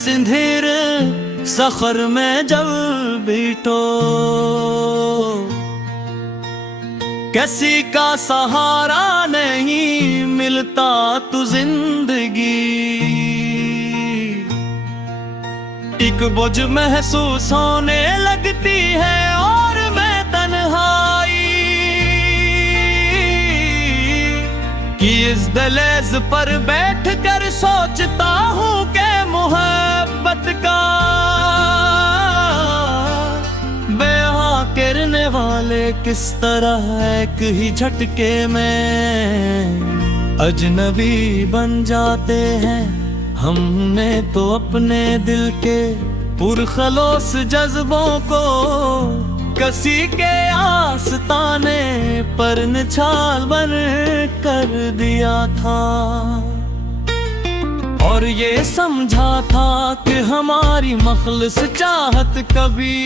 सिंधिर सखर में जब भी तो किसी का सहारा नहीं मिलता तू जिंदगी एक बोझ महसूस होने लगती है और मैं तन्हाई कि इस दहलीज पर बैठ कर सोचता हूँ कि मोहब्बत का बेहा गिरने वाले किस तरह एक ही झटके में अजनबी बन जाते हैं। हमने तो अपने दिल के पुरखलोस जज्बों को किसी के आस्ताने पर निछाल बन कर दिया था और ये समझा था कि हमारी मखलस चाहत कभी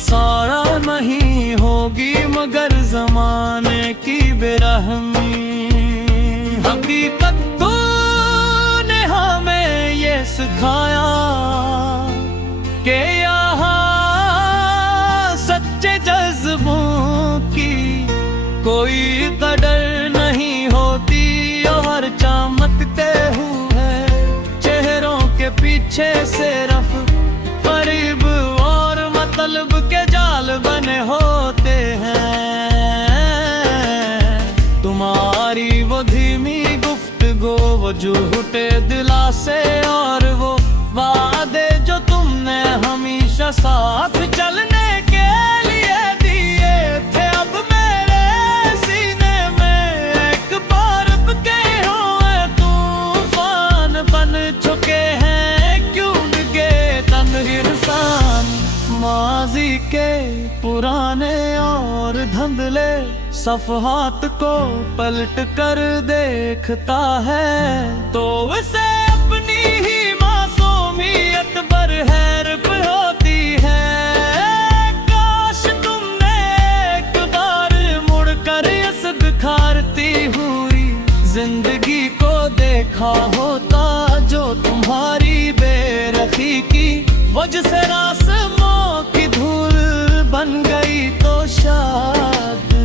सारा नहीं होगी मगर जमाने की बेरहमी। हकीकत तूने हमें ये सिखाया कि यहाँ सच्चे जज्बों की कोई कदर नहीं होती और चमकते हुए चेहरों के पीछे सिर्फ फरेब और मतलब के जाल बने होते हैं। तुम्हारी वो धीमी गुफ्तगू, वो झूठे दिलासे और वो वादे जो तुमने हमेशा साथ चलने के लिए दिए थे, अब मेरे सीने में एक बर्फ के हुए तूफान बन चुके हैं। क्यों डिगे तन्हाई माजी के पुराने और धुंधले सफ़हात को पलट कर देखता है तो उसे अपनी ही मासूमियत पर हैरत होती है। काश तुमने एक बार मुड़कर इस बिखारती हुई जिंदगी को देखा होता जो तुम्हारी बेरखी की वजह से आसमां की धूल बन गई तो शायद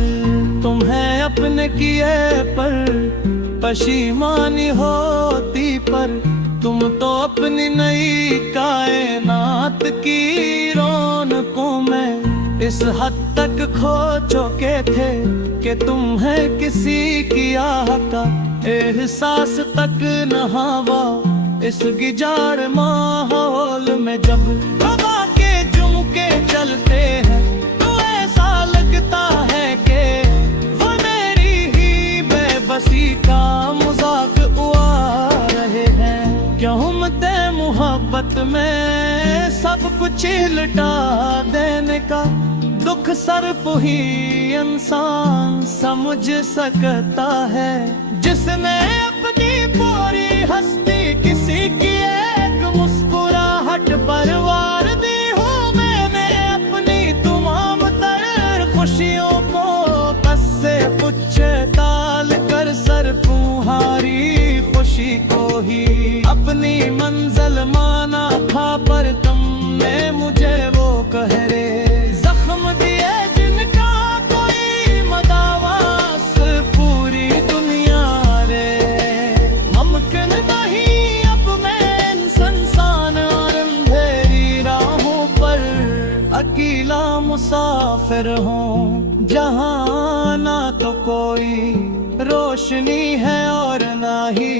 तुम्हें अपने किए पर पशीमानी होती, पर तुम तो अपनी नई कायनात की रौनकों में इस हद तक खो चुके थे कि तुम्हें किसी की आह का एहसास तक न हुआ। इस गिजार माहौल में जब हवा के झुमके चलते हैं तो ऐसा लगता है कि वो मेरी ही बेबसी का मजाक उड़ा रहे हैं। क्यों उम्मीद मोहब्बत में सब कुछ लुटा देने का दुख सिर्फ ही इंसान समझ सकता है जिसने अपनी पूरी हस्ती किसी की एक मुस्कुराहट पर वार दी हूँ। मैंने अपनी तमाम तर खुशियों को बस से कुछ टाल कर सिर्फ तुम्हारी खुशी को ही अपनी मंजिल माना था, पर तुमने मुझे वो कहरे जख्म दिए जिनका कोई मदावास पूरी दुनिया रे मुमकिन नहीं। अब मैं इन संसान और अंधेरी राहों पर अकेला मुसाफिर हूँ जहाँ ना तो कोई रोशनी है और ना ही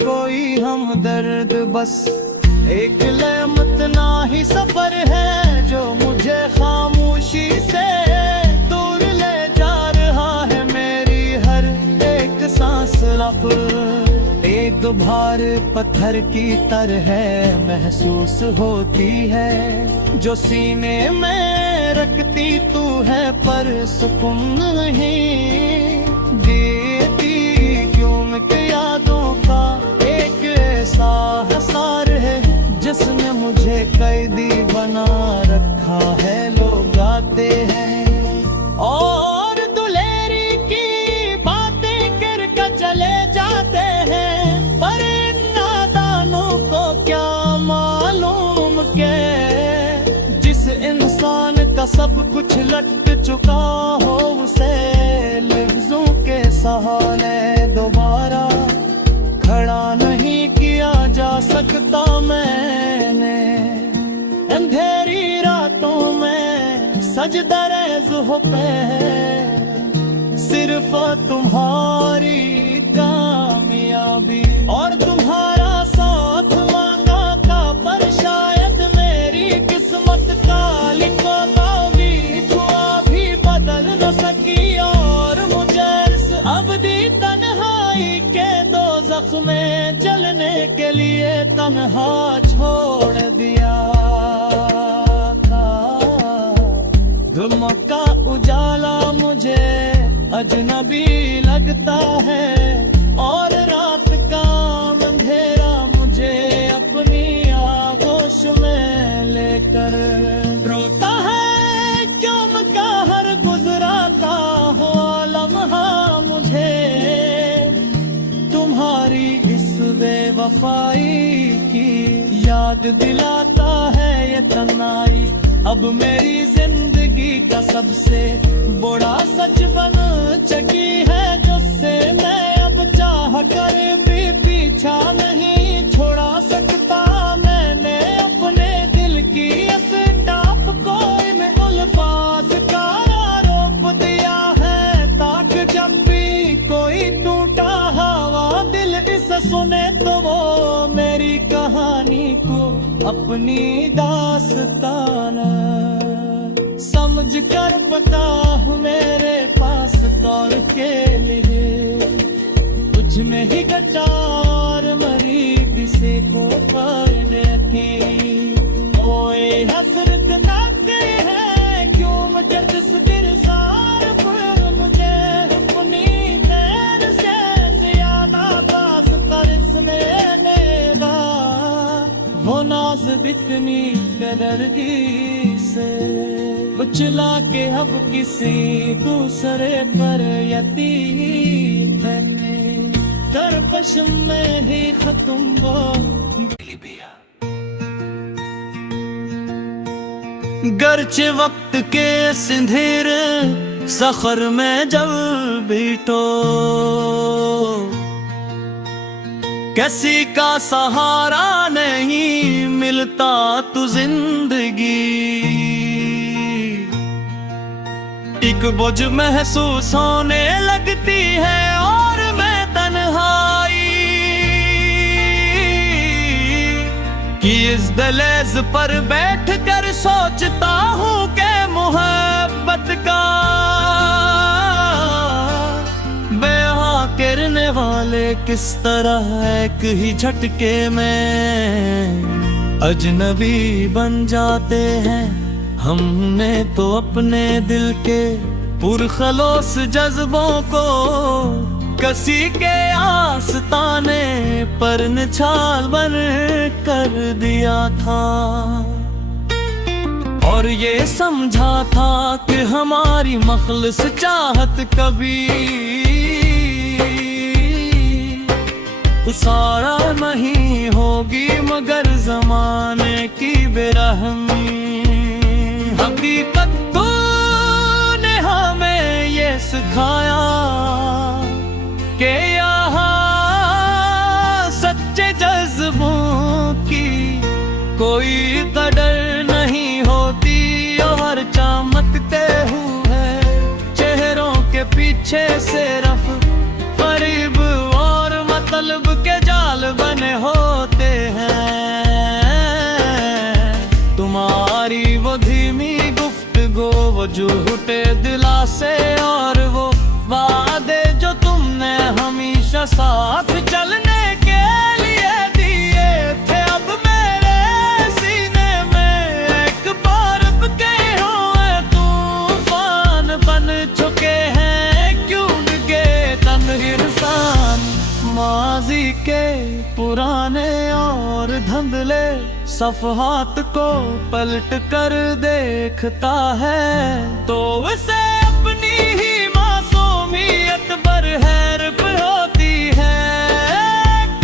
कोई हमदर्द, बस एक लेमतना ही सफर है जो मुझे खामोशी से दूर ले जा रहा है। मेरी हर एक सांस रब एक भार पत्थर की तरह महसूस होती है जो सीने में रखती तू है पर सुकून नहीं देती। क्यों के यादों का एक ऐसा हसार है जिसने मुझे कैदी बना रखा है। लोग आते हैं और दुलेरी की बातें कर चले जाते हैं। का सब कुछ लट चुका हो उसे लफ्जों के सहारे दोबारा खड़ा नहीं किया जा सकता मैंने। अंधेरी रातों में सजदरेज़ हो पे सिर्फ तुम्हारी कामयाबी और तुम्हारा साथ मांगा था, पर शायद मेरी किस्मत काली को भी बदल न सकी और मुझे इस अबदी तन्हाई के दोज़ख में जलने के लिए तन्हा छोड़ दिया था। धुआं का उजाला मुझे अजनबी लगता है और रात का अंधेरा मुझे अपनी आगोश में लेकर रोता है। क्यों का हर गुजराता हो लम्हा मुझे तुम्हारी इस बेवफाई की याद दिलाता है ये तन्हाई। अब मेरी जिंदगी का सबसे बड़ा सच बन चुकी है, जिससे मैं अब चाह कर भी पीछा नहीं छोड़ा सकता। मैंने अपने दिल की इस टाप को इन अल्फाज का आरोप दिया है, ताकि जब भी कोई टूटा हवा दिल इसे सुने तो वो मेरी कहानी को अपनी दास्तान समझ कर बता हूँ मेरे पास तौर के लिए कुछ में ही गटार मरी किसी को पाने की। ओए हसरत ना गई है क्यों मुझे जिस गिरसार पर मुझे अपनी देर से ज्यादा पास कर इसमें लेगा वो नाज बितनी कदरगी से उछला के अब किसी दूसरे पर यतीम तरपश में ही खत्म वो गर्चे वक्त के सिंधीर सखर में जब भी तो किसी का सहारा नहीं मिलता तू जिंदगी एक बोझ महसूस होने लगती है और मैं तन्हाई कि इस दहलीज पर बैठ कर सोचता हूँ कि मोहब्बत का बेहा गिरने वाले किस तरह एक ही झटके में अजनबी बन जाते हैं। हमने तो अपने दिल के पुरखलोस जज्बों को कसी के आस्ताने पर निछाल बन कर दिया था और ये समझा था कि हमारी मखलस चाहत कभी सारा नहीं होगी मगर जमाने की बेरहमी। हकीकत तूने हमें ये सिखाया कि यहाँ सच्चे जज्बों की कोई कदर नहीं होती और चमकते हुए चेहरों के पीछे सिर्फ फरीब और मतलब के जाल बने होते हैं। तुम्हारी वो धीमी गुफ्तगू वो झूठे दिलासे और वो वादे जो तुमने हमेशा साथ चलने के लिए दिए थे अब मेरे सीने में एक बार के हुए तूफान बन चुके हैं। क्यों गे तन इंसान माजी के पुराने और धुंधले सफहात को पलट कर देखता है तो उसे अपनी ही मासूमियत पर हैरत होती है।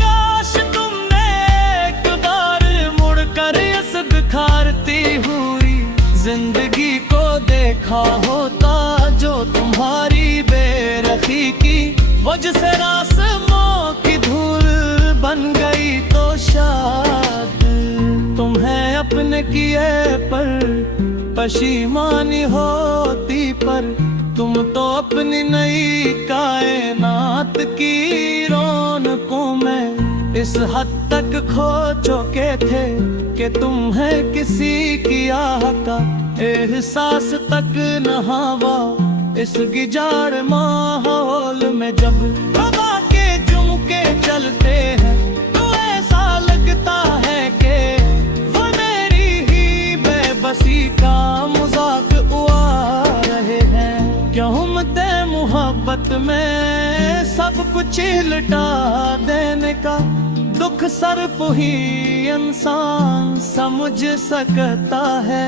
काश तुमने एक बार मुड़कर इस बिखारती हुई जिंदगी को देखा होता जो तुम्हारी बेरखी की वजह से रास्मों की धूल बन गई तो शायद तुम्हें अपने किए पर पशीमानी होती, पर तुम तो अपनी नई कायनात की रौनकों में इस हद तक खो चुके थे कि तुम्हें किसी की आह का एहसास तक न हुआ। इस गिजाड़ माहौल में जब हवा के झुमके चलते हैं तो ऐसा लगता है कि वो मेरी ही बेबसी का मजाक उड़ा रहे हैं। क्यों उम्मीद मोहब्बत में सब कुछ लुटा देने का दुख सिर्फ ही इंसान समझ सकता है,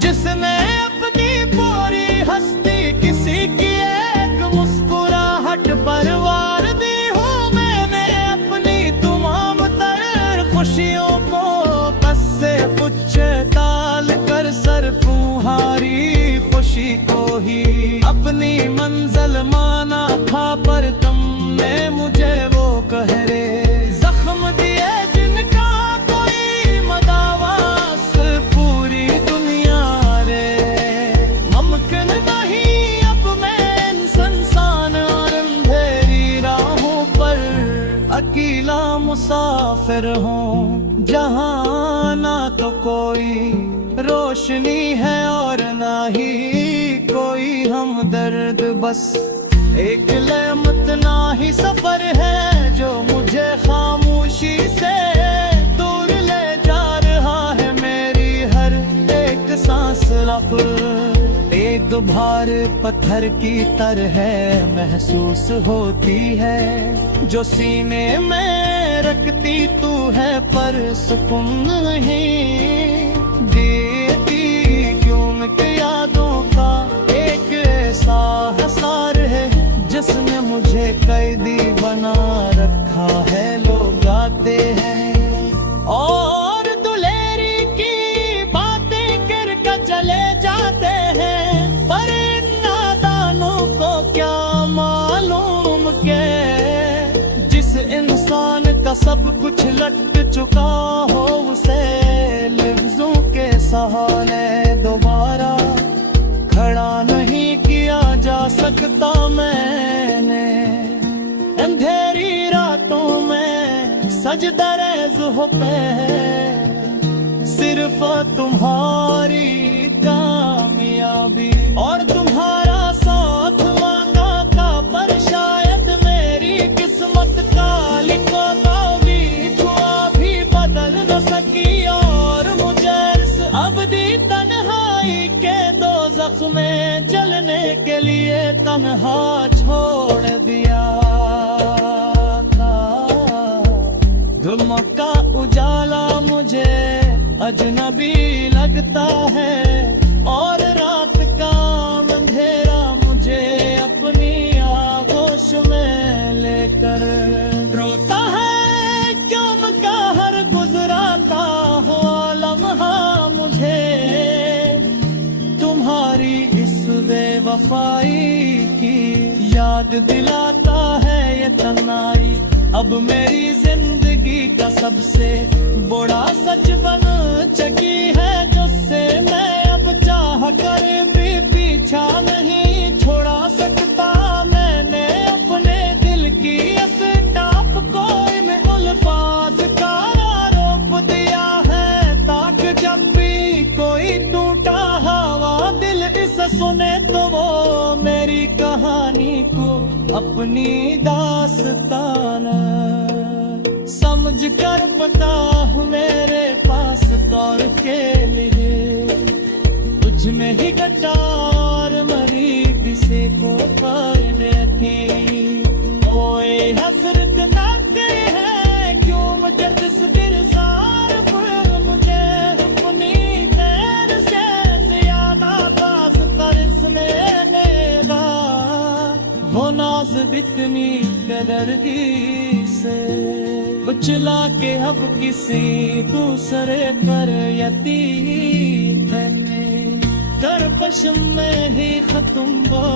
जिसने अपनी पूरी हस्ती किसी की एक मुस्कुराहट पर वार दी हूँ। मैंने अपनी तमाम तर खुशियों को बस से कुछ डाल कर सिर्फ तुम्हारी खुशी को ही अपनी मंजिल माना था, पर तुमने मुझे वो गहरे जख्म दिए जिनका कोई मदावास पूरी दुनिया रे। मुमकिन नहीं अब मैं इन सुनसान और अंधेरी राहों पर अकेला मुसाफिर हूँ, जहाँ ना तो कोई रोशनी है और ना ही कोई हमदर्द, बस एक लेमतना ही सफर है जो मुझे खामोशी से दूर ले जा रहा है। मेरी हर एक सांस रब एक भार पत्थर की तरह महसूस होती है, जो सीने में रखती तू है पर सुकून नहीं देती। क्यों कि यादों का एक ऐसा हसार है जिसने मुझे कैदी बना रखा है। लोग गाते हैं और दुलेरी की बातें कर कर चले जाते हैं, पर इन नादानों को क्या मालूम के जिस इंसान का सब कुछ लट चुका हो उसे लफ्जों के सहारे दोबारा खड़ा नहीं किया जा सकता। मैंने अंधेरी रातों में सजदा रेज़ पे सिर्फ तुम्हारी कामयाबी और तुम्हारा साथ मांगा था, पर शायद मेरी किस्मत का लिखा तावीज़ भी बदल न सकी और मुझे इस अबदी तन्हाई के दोज़ख में जलने के लिए तन्हा छोड़ दिया था। धुआं का उजाला मुझे अजनबी लगता है और रात का अंधेरा मुझे अपनी आगोश में लेकर रोता है। क्यों का हर गुजराता हो लम्हा मुझे तुम्हारी इस बेवफाई की याद दिलाता है। ये तन्हाई अब मेरी जिंदगी का सबसे बड़ा सच बन चुकी है, जिससे मैं अब चाह कर भी पीछा नहीं छोड़ा सकता। मैंने अपने दिल की इस टाप को में अल्फाज का आरोप दिया है, ताकि जब भी कोई टूटा हवा दिल इसे सुने तो वो मेरी कहानी को अपनी दास्तान समझ कर पता हूँ मेरे पास तौर के लिए तुझ में ही गटार मरी किसी को पाने की। ओए हसरत ना गए हैं क्यों मुझे जिस दिलसार पर मुझे अपनी खैर से ज्यादा पास कर इसमें लेगा वो नाज बितनी कदरगी से बुचला के अब किसी दूसरे पर यतीम है। तरकश में ही खत्म वो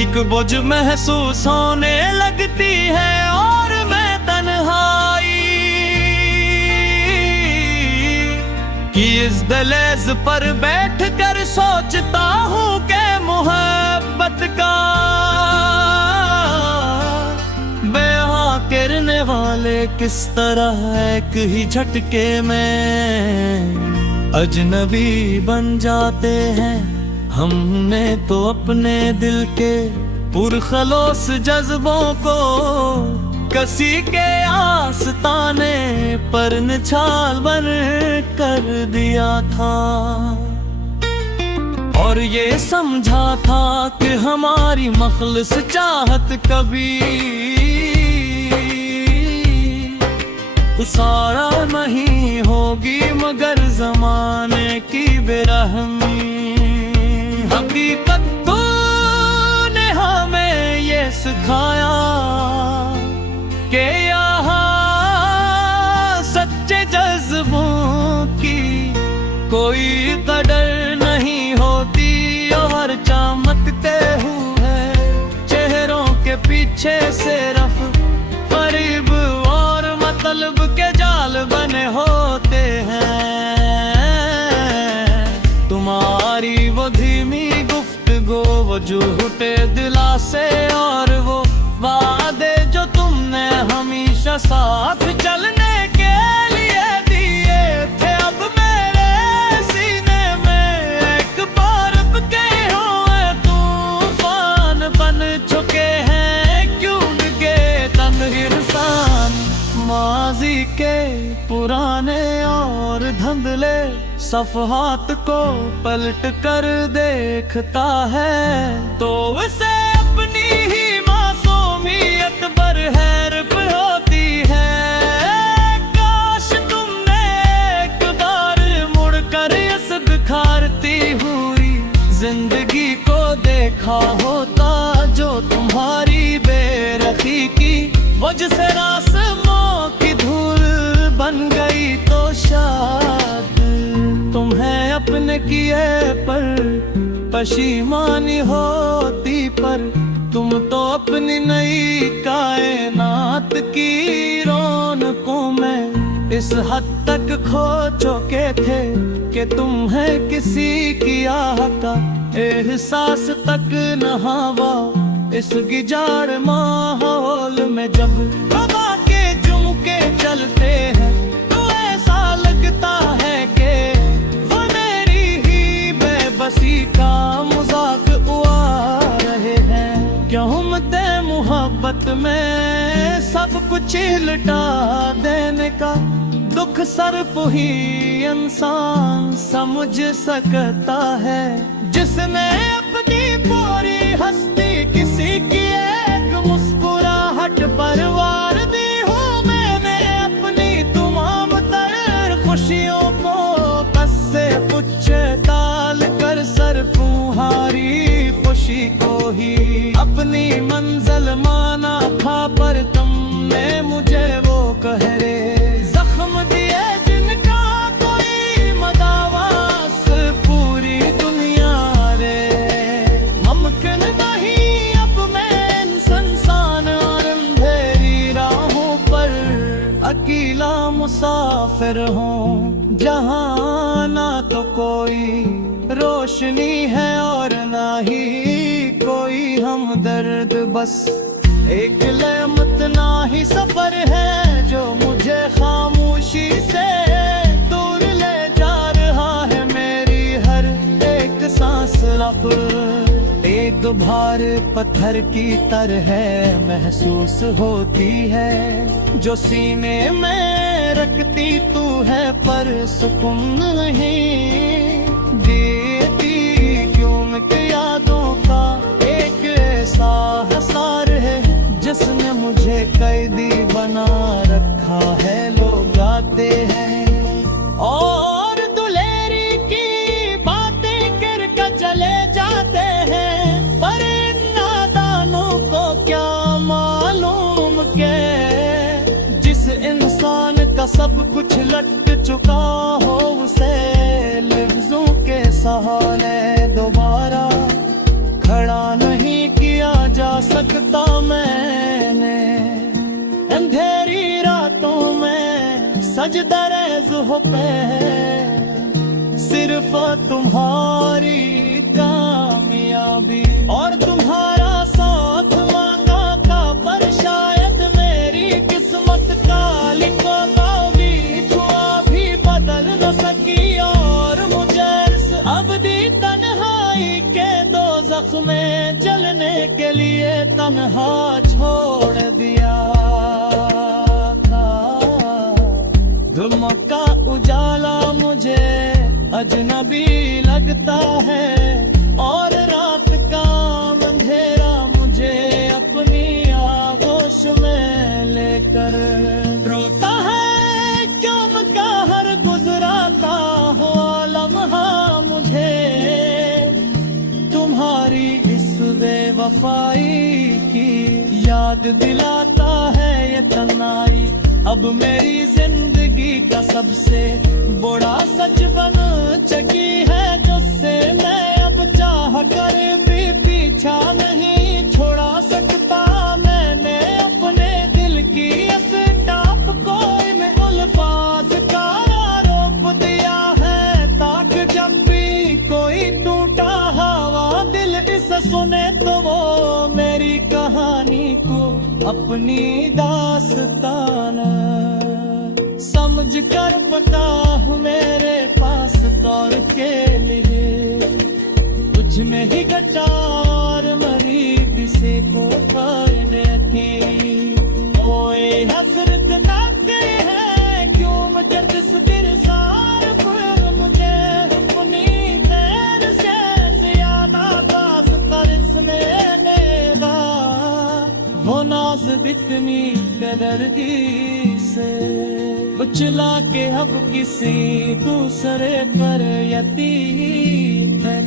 एक बोझ महसूस होने लगती है और मैं तन्हाई कि इस दहलीज पर बैठ कर सोचता हूँ कि मोहब्बत का बेहाँ गिरने वाले किस तरह एक ही झटके में अजनबी बन जाते हैं। हमने तो अपने दिल के पुरखलोस जज्बों को कसी के आस्ताने पर निछाल बन कर दिया था और ये समझा था कि हमारी मखलस चाहत कभी सारा नहीं होगी मगर जमाने की बेरहमी। हकीकत तूने हमें ये सिखाया कि यहाँ सच्चे जज्बों की कोई कदर नहीं होती और चमकते हुए चेहरों के पीछे सिर्फ फरेब और मतलब के जाल बने होते हैं। तुम्हारी वो धीमी गुफ्तगू, वो झूठे दिलासे और वो वादे जो तुमने हमेशा साथ चलने के लिए दिए थे, अब मेरे सीने में एक बर्फ के हुए तूफान बन चुके हैं। क्यों डगे तन इंसान माजी के पुराने और धुंधले सफ़हात को पलट कर देखता है तो उसे अपनी ही मासूमियत पर हैरत होती है। काश तुमने एक बार मुड़कर इस बिखारती हुई जिंदगी को देखा होता जो तुम्हारी बेरखी की वजह से आसमां की धूल बन गई तो शायद तुम्हें अपने किए पर पशीमानी होती, पर तुम तो अपनी नई कायनात की रौनकों में इस हद तक खो चुके थे कि तुम्हें किसी की आह का एहसास तक न हुआ। इस गिजार माहौल में जब हवा के झुमके चलते हैं तो ऐसा लगता है कि वो मेरी ही बेबसी का मजाक उड़ा रहे हैं। क्यों मदे मोहब्बत में सब कुछ लटा देने का दुख सिर्फ ही इंसान समझ सकता है जिसने अपनी पूरी हस्ती किसी की एक मुस्कुराहट पर वार दी हूँ। मैंने अपनी तमाम तर खुशियों को बस से कुछ टाल कर सिर्फ तुम्हारी खुशी को ही अपनी मंजिल माना था, पर तुमने मुझे वो कहरे जख्म दिए जिनका कोई मदावास पूरी दुनिया रे मुमकिन नहीं। अब मैं इन संसान और अंधेरी राहों पर अकेला मुसाफिर हूँ जहाँ ना तो कोई रोशनी है और ना ही कोई हमदर्द, बस एक लेमतना ही सफर है जो मुझे खामोशी से दूर ले जा रहा है। मेरी हर एक सांस रब एक भार पत्थर की तरह महसूस होती है जो सीने में रखती तू है पर सुकून नहीं देती। क्यों के यादों का एक ऐसा हसार है जिसने मुझे कैदी बना रखा है। लोग आते हैं और दुलेरी की बातें करके चले जाते हैं, पर इन नादानों को क्या मालूम के जिस इंसान का सब कुछ लट चुका हो उसे लफ्जों सहारे दोबारा खड़ा नहीं किया जा सकता मैंने। अंधेरी रातों में सजदा रेज़ हो पे, सिर्फ तुम्हारी कामयाबी और तुम्हारा साथ मांगा था, पर शायद मेरी किस्मत काली को भी छुआ भी बदल न सकी, और मुझे इस अबदी तन्हाई के दोज़ख में जलने के लिए तन्हा छोड़ दिया था। धुमका उजाला मुझे अजनबी लगता है, और रात का अंधेरा मुझे अपनी आगोश में लेकर रोता है। क्यों का हर गुजराता हुआ लम्हा मुझे तुम्हारी इस बेवफाई की याद दिलाता है ये तन्हाई। अब मेरी जिंदगी का सबसे बड़ा सच बन चुकी है, जिससे मैं अब चाह कर भी पीछा नहीं छोड़ा सकता। मैंने अपने दिल की इस टाप को इन अल्फाज का आरोप दिया है, ताकि जब भी कोई टूटा हवा दिल इसे सुने तो वो मेरी कहानी को अपनी दास्तान समझ कर पता हूँ मेरे पास तौर के लिए कुछ में ही गटार मरीब से को खाने की। ओए हसरत नाते हैं क्यों मुझे जिस दिल सार पर मुझे अपनी देर से ज्यादा पास कर इसमें लेगा, वो नाज बितनी बेदर्दी से उछला के अब किसी दूसरे पर यतीम है।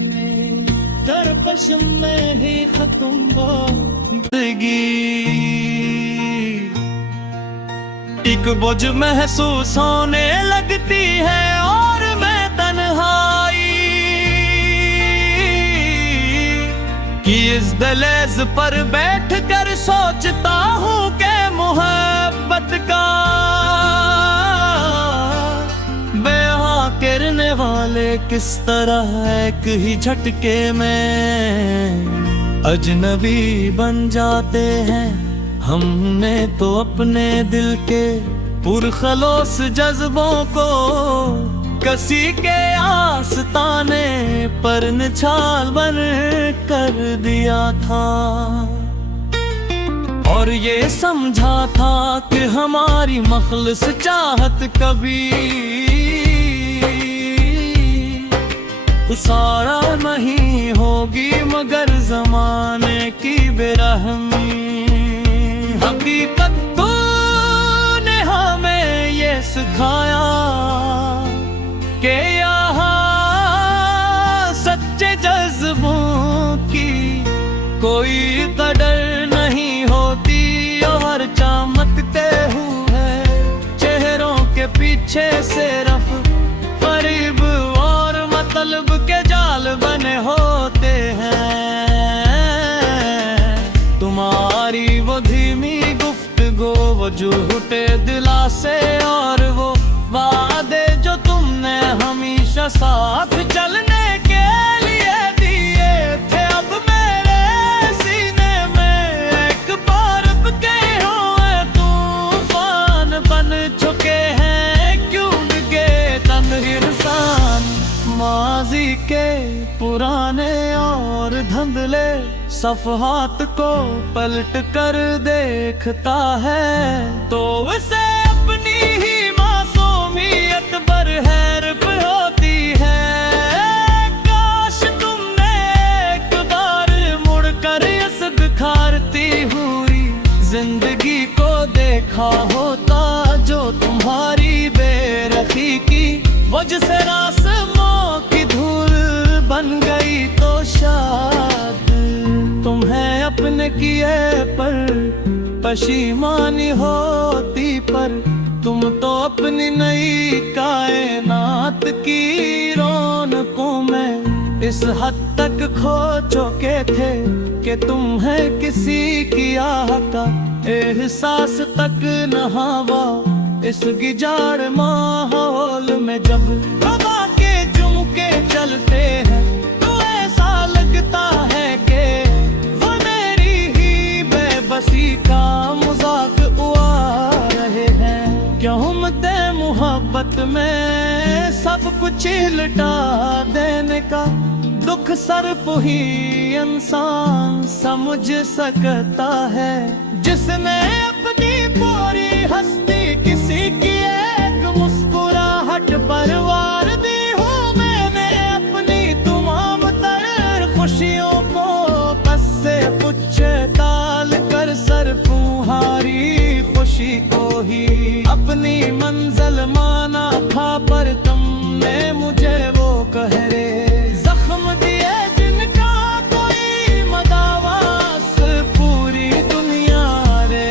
दरपश में ही खत्म जिंदगी, एक बोझ महसूस होने लगती है और मैं तन्हाई कि इस दहलीज पर बैठ कर सोचता हूँ कि मोहब्बत का गिरने वाले किस तरह एक ही झटके में अजनबी बन जाते हैं। हमने तो अपने दिल के पुरखलोस जज्बों को कसी के आस्ताने पर निछाल बन कर दिया था, और ये समझा था कि हमारी मखलस चाहत कभी सारा नहीं होगी, मगर जमाने की बेरहमी। हकीकत तूने हमें ये सिखाया कि यहाँ सच्चे जज्बों की कोई कदर नहीं होती, और चमकते हुए चेहरों के पीछे सिर्फ फरीब मतलब के जाल बने होते हैं। तुम्हारी वो धीमी गुफ्तगू, वो झूठे दिलासे और वो वादे जो तुमने हमेशा साथ चलने के लिए दिए थे, अब मेरे सीने में एक बार के हुए तूफान बन चुके हैं। क्यों गे तन इंसान माजी के पुराने और धुंधले सफ़हात को पलट कर देखता है, तो उसे अपनी ही मासूमियत पर हैरत होती है। काश तुमने एक बार मुड़कर इस बिखारती हुई जिंदगी को देखा होता, जो तुम्हारी बेरखी की वजह से आसमां की धूल बन गई, तो शायद तुम्हें अपने किए पर पशीमानी होती, पर तुम तो अपनी नई कायनात की रौनकों में इस हद तक खो चुके थे कि तुम है किसी की आह का एहसास तक न हवा इस गिजार माहौल में। जब हवा के झुमके चलते हैं तो ऐसा लगता है कि वो मेरी ही बेबसी का मजाक उड़ा रहे हैं। क्यों मते मोहब्बत में सब कुछ लुटा देने का दुख सिर्फ ही इंसान समझ सकता है, जिसने अपनी पूरी हस्ती किसी की एक मुस्कुराहट पर वार दी हूँ मैंने अपनी तमाम तर खुशियों को बस से कुछ डाल कर सर तुम्हारी खुशी को ही अपनी मंजिल माना था। पर तुमने मुझे वो कहरे जख्म दिए जिनका कोई मदावास पूरी दुनिया रे।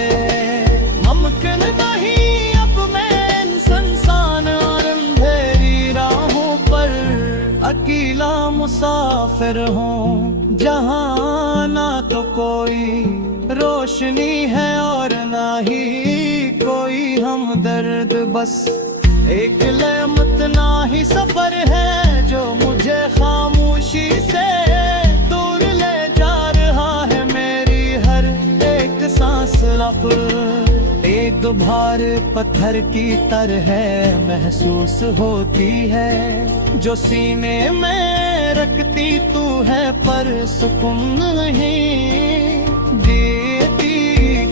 मुमकिन नहीं अब मैं इन सुनसान और अंधेरी राहों पर अकेला मुसाफिर हूँ, जहाँ ना तो कोई रोशनी है और ना ही कोई हमदर्द। बस एक लेमतना ही सफर है जो मुझे खामोशी से दूर ले जा रहा है। मेरी हर एक सांस रब एक भार पत्थर की तरह महसूस होती है, जो सीने में रखती तू है पर सुकून नहीं देती।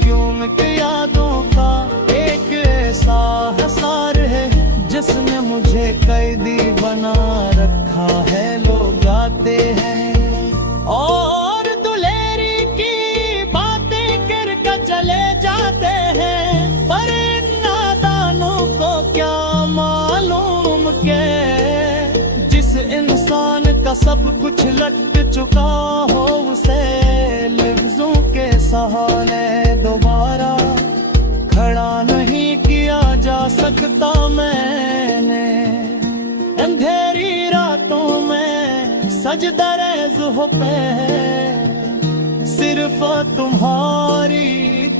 क्यों कि यादों का एक ऐसा हसार है जिसने मुझे कैदी बना रखा है। लोग गाते हैं और दुलेरी की बातें कर कर चले जाते हैं, पर इन नादानों को क्या मालूम के जिस इंसान का सब कुछ लट चुका हो उसे लफ्जों के सहारे दोबारा खड़ा नहीं किया जा सकता। मैंने अंधेरी रातों में सजदा रेज़ पे सिर्फ तुम्हारी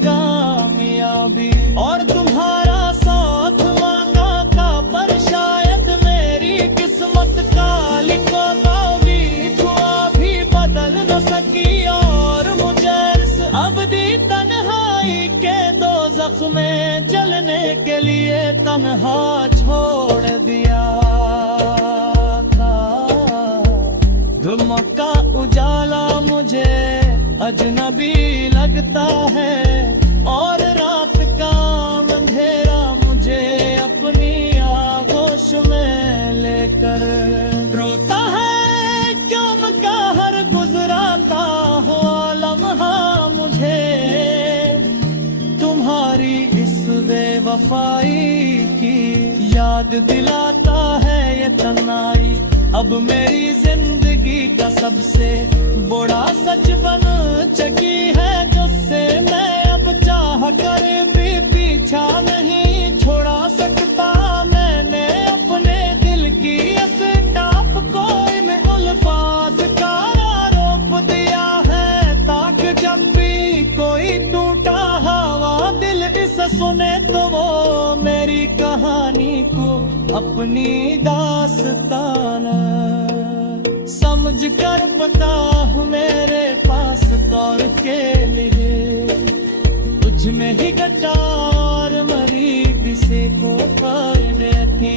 कामयाबी और तुम्हारा साथ मांगा था, पर शायद मेरी किस्मत का लिखा भी दुआ भी बदल न सकी और मुझे इस अबदी तन्हाई के दोज़ख में जलने के लिए तन्हा छोड़ दिया था। धुआं का उजाला मुझे अजनबी लगता है और रात का अंधेरा मुझे अपनी आगोश में लेकर रोता है। क्यों का हर गुजराता हो लम्हा मुझे तुम्हारी इस बेवफाई की याद दिलाता है ये तन्हाई। अब मेरी जिंदगी का सबसे बड़ा सच बन चुकी है, जिससे मैं अब चाह कर भी पीछा नहीं छोड़ा सकता। मैंने अपने दिल की इस टाप को में अल्फाज का आरोप दिया है, ताकि जब भी कोई टूटा हवा दिल इसे सुने तो वो मेरी कहानी को अपनी दास्तान समझ कर पता हूँ मेरे पास तौर के लिए तुझ में ही गटार मरी किसी को थी।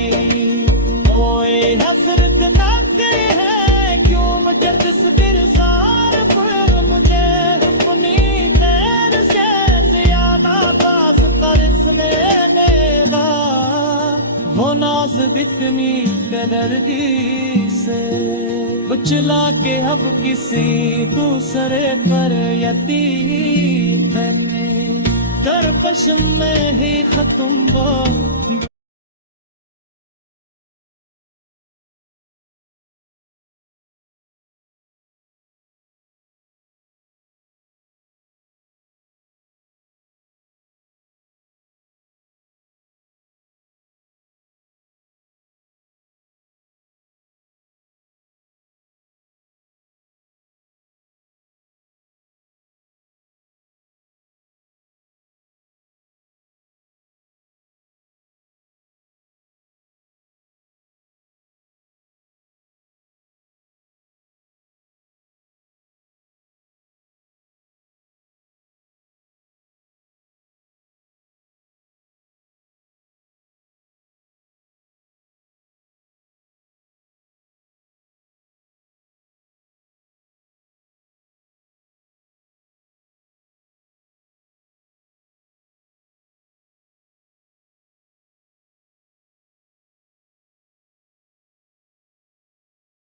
ओए हसरत ना गए हैं क्यों मुझे जिस दिलसार पर मुझे अपनी खैर से ज्यादा पास तरस में लेगा वो नाज बितनी कदरगी से बुचला के अब किसी दूसरे पर यतीम है। कर पश्म में ही खत्म